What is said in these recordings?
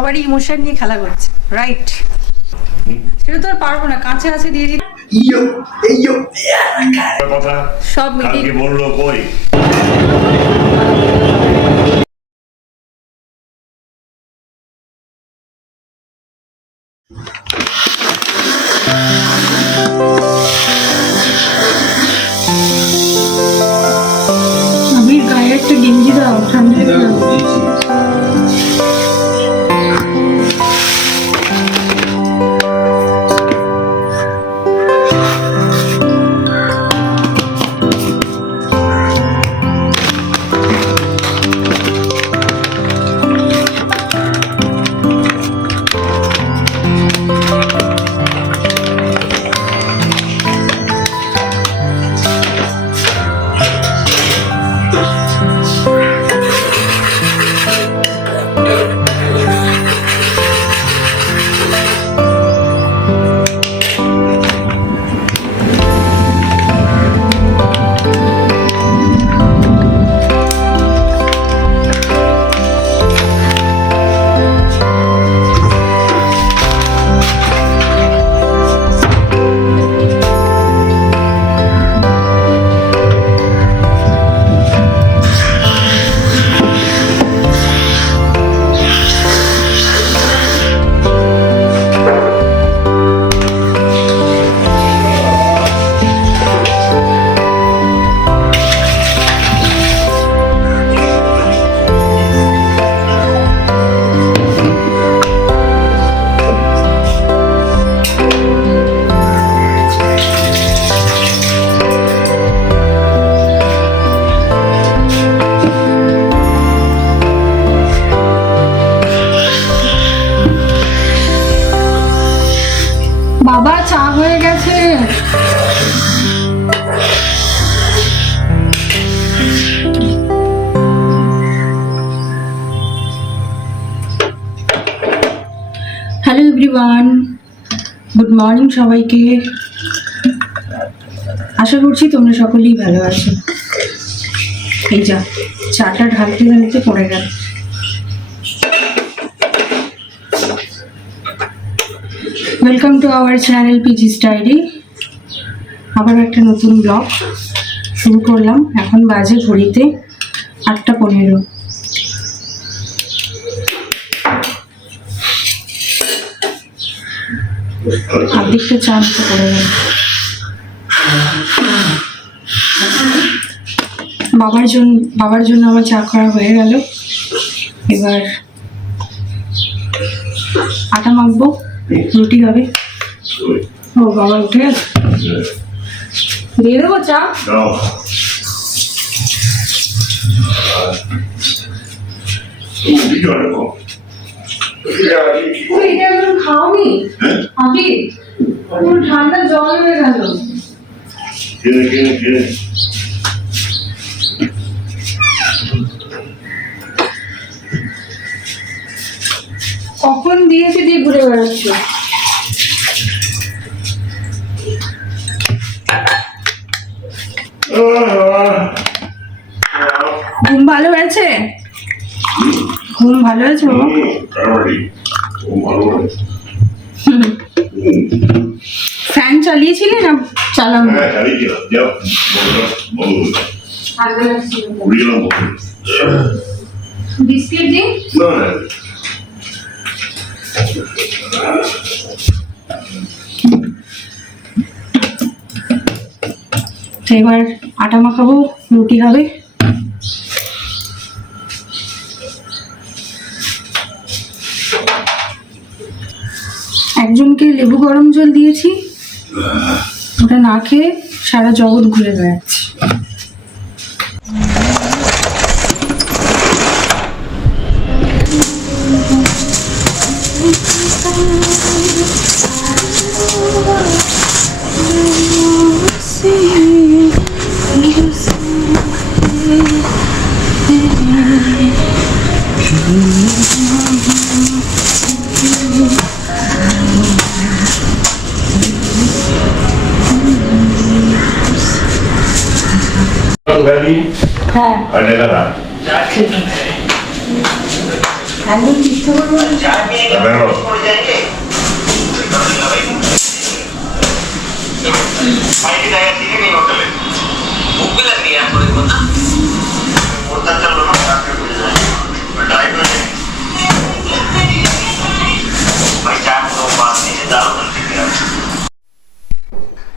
আবার ইমোশন নিয়ে খেলা করছে, রাইট? সেটা তো আর পারবো না, কাঁচা আছে দিয়ে দিই। সব মিটিয়ে বললো কই আমি গায়ে একটা গেঞ্জি দাও, ঠান্ডা লেগে বাবা, চা হয়ে গেছে। হ্যালো এভরিওয়ান, গুড মর্নিং সবাইকে। আশা করছি তোমরা সকলেই ভালো আছো। এই যা, চাটা ঢালতে ঢালতে পড়ে গেল। ওয়েলকাম টু আওয়ার চ্যানেল পিজিস ডায়েরি। আবার একটা নতুন ব্লগ শুরু করলাম। এখন বাজে ঘড়িতে 8:15। আর্ধেকটা চা নিতে পড়ে গেল। বাবার জন্য আমার চা করা হয়ে গেল। এবার আটা মাখবো, রুটি হবে। ও বাবা উঠে গেছে, দিয়ে দেবো চা। খাওনি আপনি? ঠান্ডা জল হয়ে গেল। কখন দিয়েছি দিয়ে ঘুরে বেড়াচ্ছ? ঘুম ভালো হয়েছে? ঘুম ভালো হয়েছে বাবা? ফ্যান চালিয়েছিলে না চালাও? বিস্কিট দিন। এবার আটা মাখাবো, রুটি হবে। একজনকে লেবু গরম জল দিয়েছি, ওটা না খেয়ে সারা জগৎ ঘুরে বেড়াচ্ছে। হ্যাঁ, একদম ইচ্ছা করবো। Bangalore.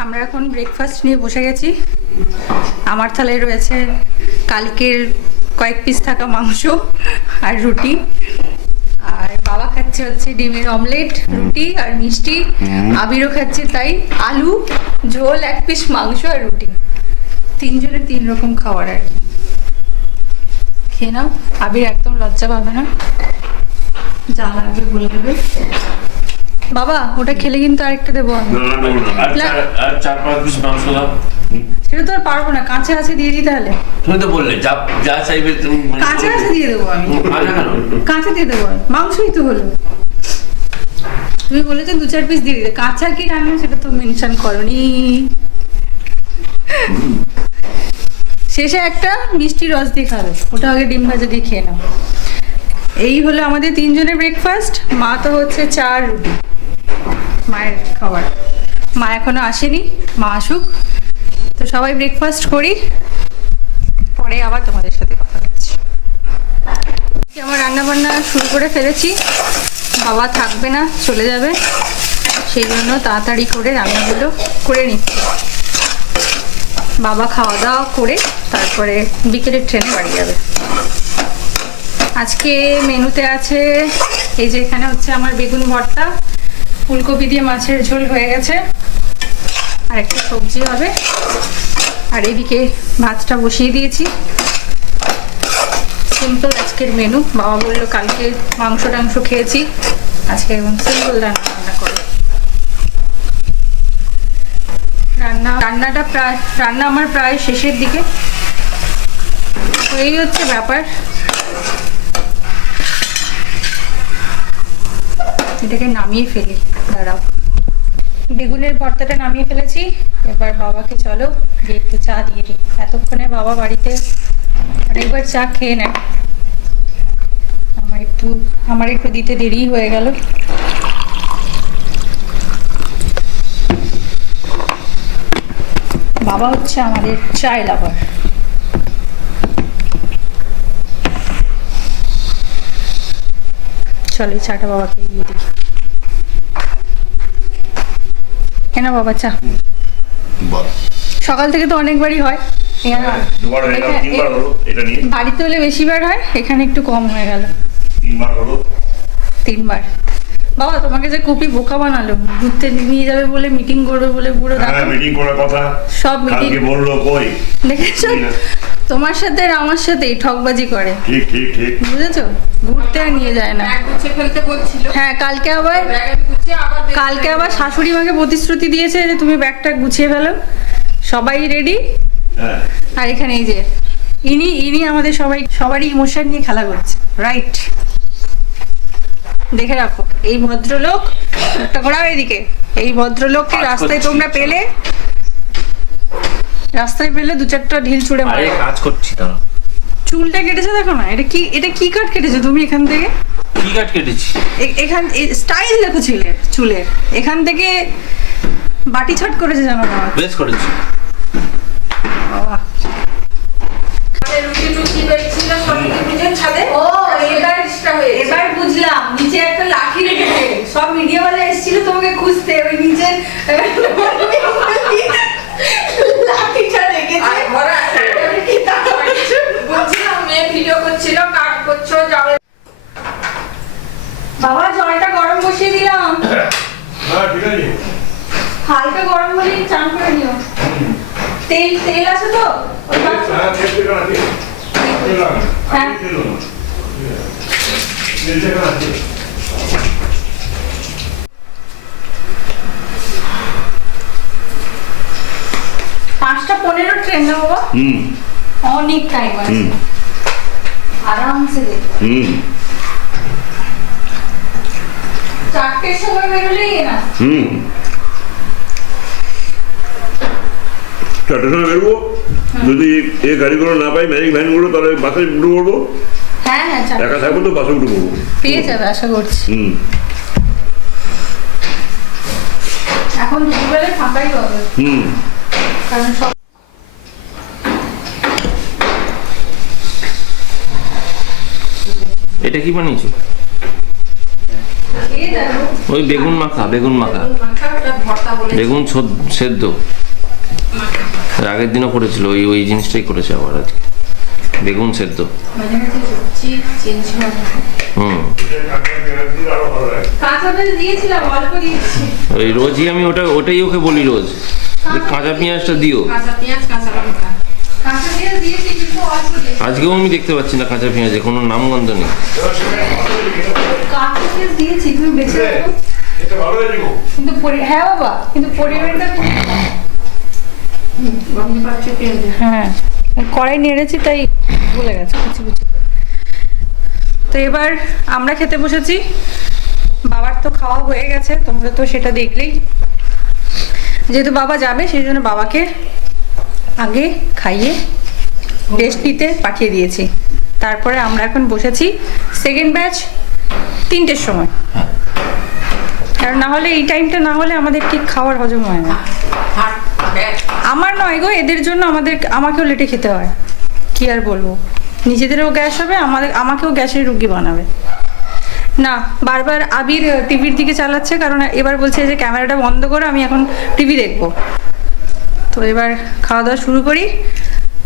আমরা এখন ব্রেকফাস্ট নিয়ে বসে গেছি। আমার থালায় রয়েছে কালকের কয়েক পিস থাকা মাংস আর রুটি, আর বাবা খাচ্ছে হচ্ছে ডিমের অমলেট, রুটি আর মিষ্টি। আবিরও খাচ্ছে তাই আলু ঝোল, এক পিস মাংস আর রুটি। তিনজনের তিন রকম খাবার আর কি। খেয়ে নাও, আবির একদম লজ্জা পাবে না, যা লাগবে বলে দেবে। বাবা ওটা খেলে কিন্তু আরেকটা দেবো আমি। আর 4-5 পিস মাংস দাও। সেটা তো আর পারবো না, কাঁচা আছে দিয়ে দিই তাহলে। তুমি তো বললে যা যা চাইবে তুমি। কাঁচা আছে দিয়ে দেবো আমি। কাঁচা কেন? কাঁচা দিয়ে দেবো আমি, মাংসই তো হলো। তুমি বলেছো 2-4 পিস দিয়ে দিতে, কাঁচা কি রান্না সেটা তো মেনশন করনি। শেষে একটা মিষ্টি রস দিয়ে খাবে, ওটা আগে ডিম ভাজা দিয়ে খেয়ে নাও। এই হলো আমাদের তিনজনের ব্রেকফাস্ট। মা তো হচ্ছে চা আর রুটি, মায়ের খাবার। মা এখনো আসেনি, মা আসুক তো সবাই ব্রেকফাস্ট করি, পরে আবার তোমাদের সাথে কথা হচ্ছে। আমার রান্না বান্না শুরু করে ফেলেছি, বাবা থাকবে না, চলে যাবে, সেই জন্য তাড়াতাড়ি করে রান্নাগুলো করে নিচ্ছি। বাবা খাওয়া দাওয়া করে তারপরে বিকেলের ট্রেনে বাড়ি যাবে। আজকে মেনুতে আছে এই যে, এখানে হচ্ছে আমার বেগুন ভর্তা, ফুলকপি দিয়ে মাছের ঝোল হয়ে গেছে, আর একটা সবজি হবে, আর এদিকে ভাতটা বসিয়ে দিয়েছি। সিম্পল আজকের মেনু। বাবা বললো কালকে মাংস টাংস খেয়েছি, আজকে এবং সিম্পল রান্না করো। রান্না আমার প্রায় শেষের দিকে। তো এই হচ্ছে ব্যাপার। এটাকে নামিয়ে ফেলি, দাঁড়াও। বেগুনের ভর্তাটা নামিয়ে ফেলেছি, এবার বাবাকে চলো গিয়ে একটু চা দিয়ে দিই। এতক্ষণে বাবা বাড়িতে অনেকবার চা খেয়ে নেয়, আমার একটু দিতে দেরি হয়ে গেল। বাবা হচ্ছে আমাদের চায় লাভার। চলো চাটা বাবাকে দিয়ে দিই। কেন বাবা চা? সকাল থেকে তো অনেকবারই হয়, বাড়িতে হলে বেশিবার হয়, এখানে একটু কম হয়ে গেল। 3বার। বাবা তোমাকে যে কপি বোকা বানালো, ঘুরতে নিয়ে যাবে বলে, মিটিং করবে বলে, পুরো মিটিং করার কথা সব মিটিং বললো, কই দেখেছো? তোমার সাথে আর আমার সাথেই ঠকবাজি করে। ঠিক ঠিক ঠিক, বুঝেছো? ঘুরতে আর নিয়ে যায় না। ফেলতে বলছিল। হ্যাঁ, কালকে আবার শাশুড়ি মাকে প্রতিশ্রুতি দিয়েছে যে তুমি ব্যাগটা গুছিয়ে ফেলো, সবাই রেডি। হ্যাঁ, আর এখানে এই যে ইনি আমাদের সবারই ইমোশন নিয়ে খেলা করছে, রাইট? দেখে রাখো এই ভদ্রলোক, একটা ঘোরাও এদিকে, এই ভদ্রলোককে রাস্তায় তোমরা পেলে, রাস্তায় পেলে 2-4টা ঢিল ছুঁড়ে মারো। কাজ করছি তো। চুলটা কেটেছে দেখো না, এটা কি কাট কেটেছো তুমি এখান থেকে? কি কাট কেটেছি? এখান স্টাইল দেখো চুলের, এখান থেকে বাটি ছাট করেছে জানো না? বেশ করেছি বাবা। এবার বুঝলাম, নিচে একটা লাঠি রেখেছে, সব মিডিয়াওয়ালা এসেছিল তোমাকে খুঁজতে, ওই নিচে লাঠিটা রেখেছে। বলছিলাম মেয়ে ভিডিও করছিল, কাট করছো, যাবে। বাবা জলটা গরম বসিয়ে দিলাম, ঠিক আছে, হালকা গরম হলে চান করে নিও। তেল আছে তো? হ্যাঁ, 5:15 ট্রেন না বাবা? অনেক টাইম আছে, আরামসে দেখো। 4টের সময় বেরোলেই না। 4টার সময় বেরোবো, যদি এই গাড়িগুলো না পাই, ম্যাজিক ভ্যানগুলো, তাহলে বাসে উঠে পড়বো। হ্যাঁ, একা থাকবো তো বাসে উঠে পড়বো। পেয়ে যাবে আশা করছি। আমরাই পাবো, কারণ সব এটা কি বানিয়েছো? খেয়ে দেখো। ওই বেগুন মাখা মাখা ওটা ভর্তা বলে বেগুন সেদ্ধ এর আগের দিনও করেছিল, ওই জিনিসটাই করেছে আবার আজকে, বেগুন সেদ্ধ। মাঝে মাঝে সবজি চেঞ্জ হয়। কাঁচা পেঁয়াজ দিয়েছিলাম, অল্প দিয়েছি। ওই রোজই আমি ওটাই ওকে বলি রোজ, যে কাঁচা পেঁয়াজটা দিও। কাঁচা পেঁয়াজ, কাঁচা লঙ্কা, কাঁচা পেঁয়াজ দিয়েছি কিন্তু অল্প দিয়েছি। আজকেও আমি দেখতে পাচ্ছি না কাঁচা পেঁয়াজে কোনো নামগন্ধ নেই। কাঁচা পেঁয়াজ দিয়েছি, তুমি বেঁচে রাখো। কিন্তু হ্যাঁ বাবা, কিন্তু পরিমাণটা হ্যাঁ কড়াই নেড়েছি তাই ভুলে গেছে কুচি কুচি করে। তো এবার আমরা খেতে বসেছি। বাবার তো খাওয়া হয়ে গেছে, তোমরা তো সেটা দেখলেই। যেহেতু বাবা যাবে সেই জন্য বাবাকে আগে খাইয়ে রেস্ট নিতে পাঠিয়ে দিয়েছি। তারপরে আমরা এখন বসেছি সেকেন্ড ব্যাচ 3টের সময়, কারণ না হলে এই টাইমটা না হলে আমাদের ঠিক খাওয়ার হজম হয় না। আমার নয় গো, এদের জন্য আমাকেও লেটে খেতে হয়। কি আর বলবো, নিজেদেরও গ্যাস হবে, আমাকেও গ্যাসের রুগী বানাবে। না, বারবার আবির টিভির দিকে চালাচ্ছে, কারণ এবার বলছে যে ক্যামেরাটা বন্ধ করো, আমি এখন টিভি দেখবো। তো এবার খাওয়া দাওয়া শুরু করি।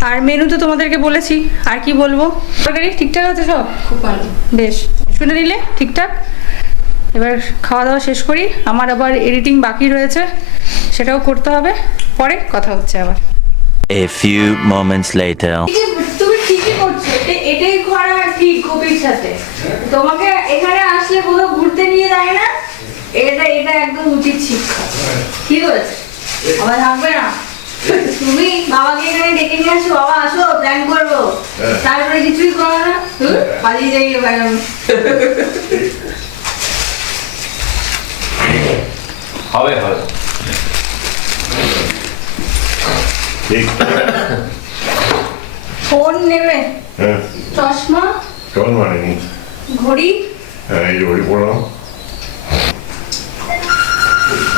আর মেনু তো তোমাদেরকে বলেছি, আর কি বলবো। তরকারি ঠিকঠাক আছে সব? খুব ভালো। বেশ, শুনে নিলে ঠিকঠাক। এবার খাওয়া দাওয়া শেষ করি, আমার আবার এডিটিং বাকি রয়েছে, সেটাও করতে হবে। পরে কথা হচ্ছে আবার। A few moments later. তুমি ঠিকই করছো, এটাই করা ঠিক কপির সাথে। তোমাকে এখানে আসলে কোথাও ঘুরতে নিয়ে যায় না, এটা একদম উচিত শিক্ষা। ঠিক আছে, আবার থাকবে না। তুমি বাবাকে এখানে ডেকে নিয়ে আসো, বাবা আসো প্ল্যান করবো, তারপরে কিছুই করো না, পালিয়ে যাই এবার আমি। হবে ফোন নেবে, চশমা, ঘড়ি,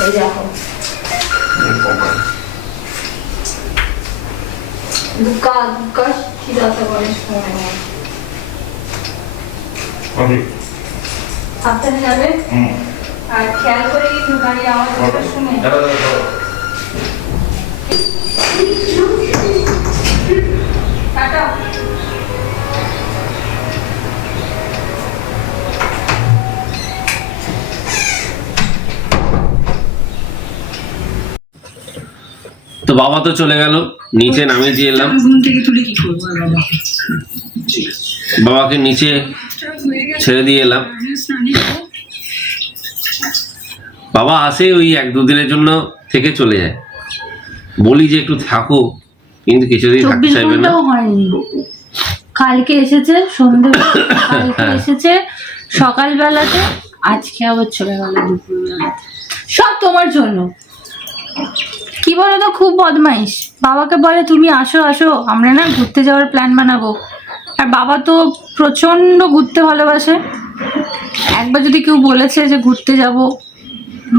এই দেখো দুকা খিদাতে বলে সাবধানে যাবে। আর খেয়াল করে কিন্তু গাড়ি আওয়াজ শুনে। টাটা। তো বাবা তো চলে গেল, নিচে নামিয়ে দিয়ে এলাম। বাবাকে নিচে ছেড়ে দিয়ে এলাম। বাবা আসে ওই 1-2 দিনের জন্য থেকে চলে যায়, বলি যে একটু থাকো, কিন্তু কিছুদিন থাকতে চাইবে না। হয়নি, কালকে এসেছে সন্ধ্যে, কালকে এসেছে সকালবেলাতে, আজকে আবার চলে গেল দুপুরবেলাতে। সব তোমার জন্য। কি বলো তো, খুব বদমাইশ। বাবাকে বলে তুমি আসো আসো, আমরা না ঘুরতে যাওয়ার প্ল্যান বানাবো। আর বাবা তো প্রচন্ড ঘুরতে ভালোবাসে। একবার যদি কেউ বলেছে যে ঘুরতে যাব,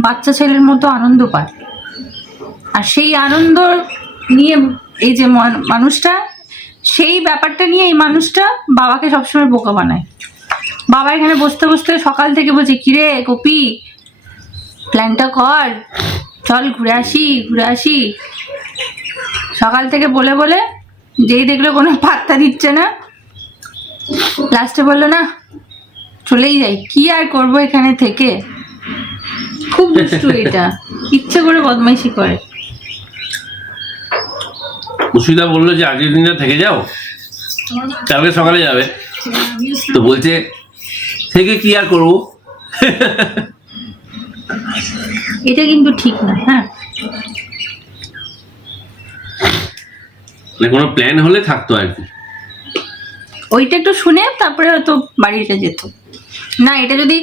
বাচ্চা ছেলের মতো আনন্দ পায়। আর সেই আনন্দ নিয়ে এই যে মানুষটা, সেই ব্যাপারটা নিয়ে এই মানুষটা বাবাকে সবসময় বোকা বানায়। বাবা এখানে বসতে বসতে সকাল থেকে বলছে, কিরে কপি প্ল্যানটা কর, চল ঘুরে আসি। সকাল থেকে বলে বলে যেই দেখলো কোনো পাত্তা দিচ্ছে না, লাস্টে বললো না চলেই যাই, কি আর করবো এখানে থেকে। খুব দুষ্টু এটা, ইচ্ছে করে বদমাইশি করে। মুর্শিদা বললো যে আজকের দিনটা থেকে যাও, কালকে সকালে যাবে। তো বলছে থেকে কি আর করবো। এটা কিন্তু ঠিক না। হ্যাঁ, মানে কোনো প্ল্যান হলে থাকতো আর কি। ওইটা একটু শুনে তারপরে হয়তো বাড়িটা যেত না। এটা যদি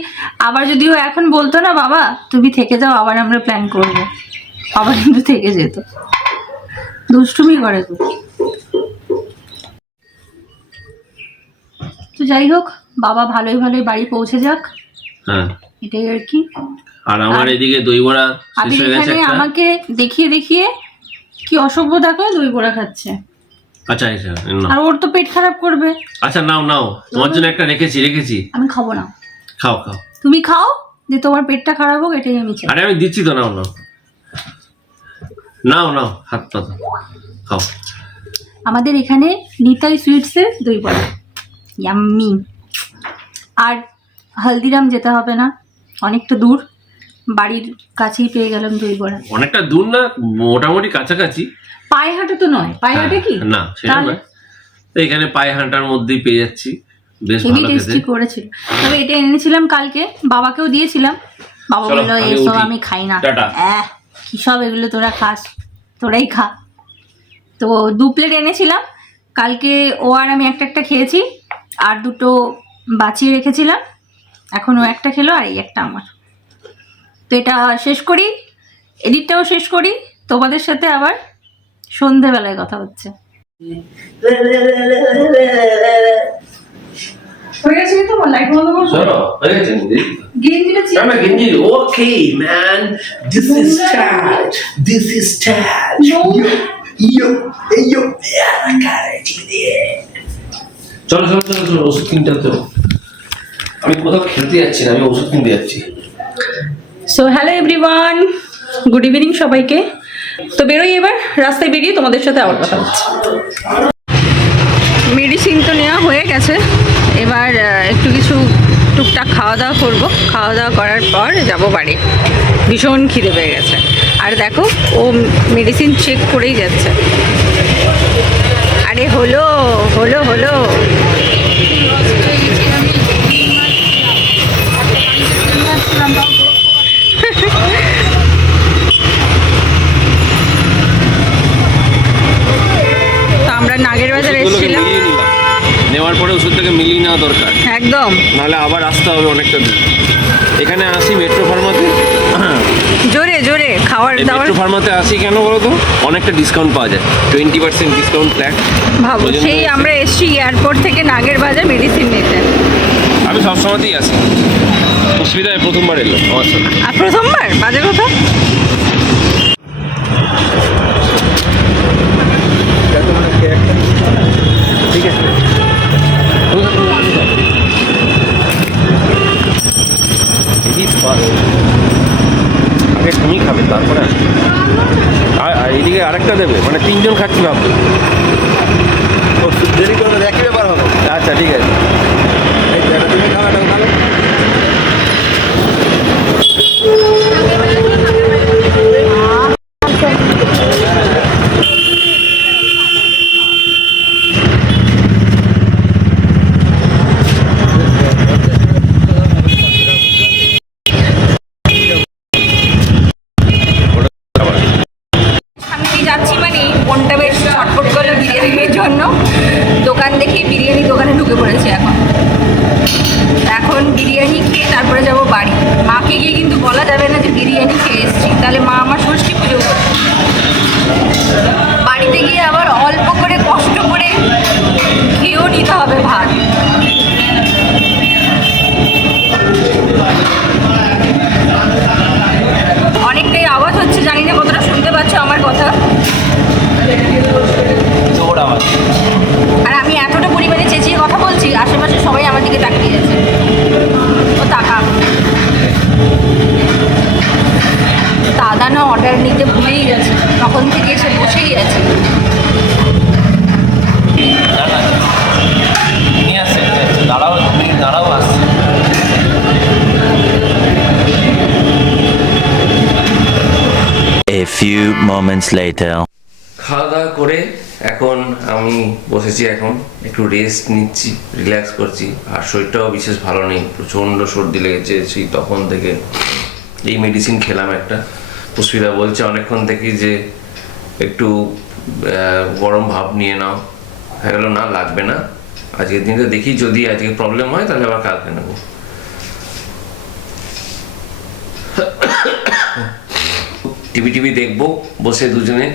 আবার যদিও এখন বলতো না বাবা তুমি থেকে যাও, আবার আমরা প্ল্যান করবো, আবার কিন্তু থেকে যেত। দুষ্টুমি করে তো। তো যাই হোক, বাবা ভালোই ভালোই বাড়ি পৌঁছে যাক, হ্যাঁ, এটাই আর কি। আর আমার এদিকে দই বড়া শেষ আবির হয়ে গেছে এখানে একটা। আমাকে দেখিয়ে দেখিয়ে কি অসভ্য দেখো দই বড়া খাচ্ছে। আচ্ছা আচ্ছা নাও। আর ওর তো পেট খারাপ করবে। আচ্ছা নাও নাও, তোমার জন্য একটা রেখেছি। আমি খাবো না, খাও খাও। তুমি খাও, যে তোমার পেটটা খারাপ হোক এটাই আমি চাই। আরে আমি দিচ্ছি তো, নাও নাও নাও নাও, হাত পাতো, খাও। আমাদের এখানে নিতাই সুইটসের দই বড়া ইয়াম্মি। আর হলদিরাম যেতে হবে না, অনেকটা দূর, বাড়ির কাছেই পেয়ে গেলাম দই বড়া। অনেকটা দূর না, মোটামুটি কাছাকাছি। পায়ে হাঁটা তো নয়, পায়ে হাঁটে কি না সেটা তাহলে? নয়, তো এখানে পায়ে হাঁটার মধ্যেই পেয়ে যাচ্ছি, বেশ হেভি ভালো টেস্টি খেতে। করেছিল। তবে এটা এনেছিলাম কালকে, বাবাকেও দিয়েছিলাম, বাবা চলো, বললো আমি এসব উঠি। আমি খাই না। টাটা। কি সব এগুলো তোরা খাস, তোরাই খা। তো 2 প্লেট এনেছিলাম কালকে, ও আর আমি একটা একটা খেয়েছি, আর 2টো বাঁচিয়ে রেখেছিলাম, এখন ও একটা খেলো আর এই একটা আমার। তো এটা শেষ করি, এডিটটাও শেষ করি, তোমাদের সাথে আবার সন্ধেবেলায় কথা হচ্ছে। হয়ে গেছে তো, লাইট বন্ধ করবো। চলো, হয়ে গেছে দিদি? গেঞ্জিটা না না, গেঞ্জি okay man, this is style, this is style. চলো চলো চলো চলো, ওষুধ কিনতে তো। আমি কোথাও খেলতে যাচ্ছি না, আমি ওষুধ কিনতে যাচ্ছি। So hello everyone, good evening সবাইকে। তো বেরোই এবার, রাস্তায় বেরিয়ে তোমাদের সাথে আবার কথা হচ্ছে। মেডিসিন তো নেওয়া হয়ে গেছে, এবার একটু কিছু টুকটাক খাওয়া দাওয়া করবো, খাওয়া দাওয়া করার পর যাব বাড়ি। ভীষণ খিদে পেয়ে গেছে, আর দেখো ও মেডিসিন চেক করেই যাচ্ছে। আরে হলো হলো হলো, তো আমরা নাগের বাজারে এসেছিলাম। নেওয়ার পরে ওষুধটাকে মিলিয়ে নেওয়া দরকার, একদম, নাহলে আবার আসতে হবে অনেকটা দূর। এখানে আসি মেট্রো ফার্মাতে, জোরে জোরে খাওয়ার দাওয়ার। মেট্রো ফার্মাতে আসি কেন বলো তো, অনেকটা ডিসকাউন্ট পাওয়া যায়, 20% ডিসকাউন্ট প্ল্যান। ভাবো, ওই জন্য সেই আমরা এসছি এয়ারপোর্ট থেকে নাগের বাজার মেডিসিন নিতে। আমি সবসময়তেই আসি, অসুবিধায় প্রথমবার এলো আমার সাথে। আর প্রথমবার বাজে কথা। ঠিক আছে, আগে তুমি খাবে তারপরে আসবে। আর এদিকে আরেকটা দেবে, মানে 3 জন খাচ্ছিলাম। দেরি করে একই ব্যাপার হলো। আচ্ছা ঠিক আছে। তুমি খাওয়াটা ভালো। আমি যাচ্ছি মানে মনটা বেশ ছটফট করলো বিরিয়ানির জন্য। দোকান দেখি বিরিয়ানি দোকানে ঢুকে পড়েছে এখন। এখন বিরিয়ানি খেয়ে তারপরে যাব বাড়ি। মাকে গিয়ে কিন্তু বলা যাবে না যে বিরিয়ানি খেয়ে এসেছি, তাহলে মা আমার ষষ্ঠী পুজো করবে। বাড়িতে গিয়ে আবার অল্প করে কষ্ট করে খেয়েও নিতে হবে ভাত। অনেকটাই আওয়াজ হচ্ছে, জানি না কতটা শুনতে পাচ্ছ আমার কথা। জোর আওয়াজ। আর আমি এতটা পরিমাণে চেঁচিয়ে কথা বলছি, আশেপাশে সবাই আমার দিকে তাকিয়ে আছে। ও তাকা, দাদা না অর্ডার নিতে ভুলেই গেছে, তখন থেকে এসে বসেই আছে। নিয়ে আসছে, দাঁড়াও তুমি, দাঁড়াও আসছে। A few moments later. খাওয়া দাওয়া করে এখন আমি বসেছি, এখন একটু রেস্ট নিচ্ছি, রিল্যাক্স করছি। আর শরীরটাও বিশেষ ভালো নেই, প্রচণ্ড সর্দি লেগেছে সেই তখন থেকে। এই মেডিসিন খেলাম একটা, পুষ্পিতা বলছে অনেকক্ষণ থেকে যে একটু গরম ভাব নিয়ে নাও। হয়ে গেল না, লাগবে না আজকের দিনটা, দেখি যদি আজকে প্রবলেম হয় তাহলে আবার কালকে নেবো। টিভি দেখবো বসে দুজনে,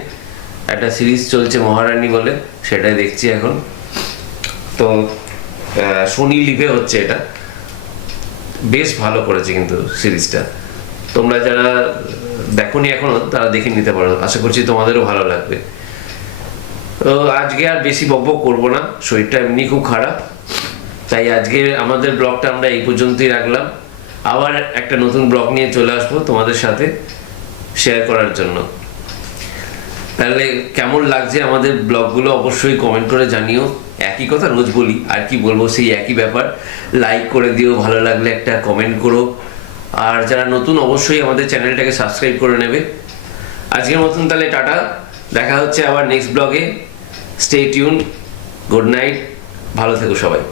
একটা সিরিজ চলছে মহারানী বলে, সেটাই দেখছি এখন। তো সোনি লিভে হচ্ছে এটা, বেশ ভালো করেছে কিন্তু সিরিজটা। তোমরা যারা দেখোনি এখনো তারা দেখে নিতে পারো, আশা করছি তোমাদেরও ভালো লাগবে। তো আজকে আর বেশি বকবক করবো না, শরীরটা এমনি খুব খারাপ, তাই আজকে আমাদের ব্লগটা আমরা এই পর্যন্তই রাখলাম। আবার একটা নতুন ব্লগ নিয়ে চলে আসবো তোমাদের সাথে শেয়ার করার জন্য। তাহলে কেমন লাগছে আমাদের ব্লগগুলো অবশ্যই কমেন্ট করে জানিও। একই কথা রোজ বলি, আর কি বলবো, সেই একই ব্যাপার। লাইক করে দিও, ভালো লাগলে একটা কমেন্ট করো, আর যারা নতুন অবশ্যই আমাদের চ্যানেলটাকে সাবস্ক্রাইব করে নেবে। আজকের মতন তাহলে টাটা, দেখা হচ্ছে আবার নেক্সট ব্লগে। স্টে টিউন, গুড নাইট, ভালো থেকো সবাই।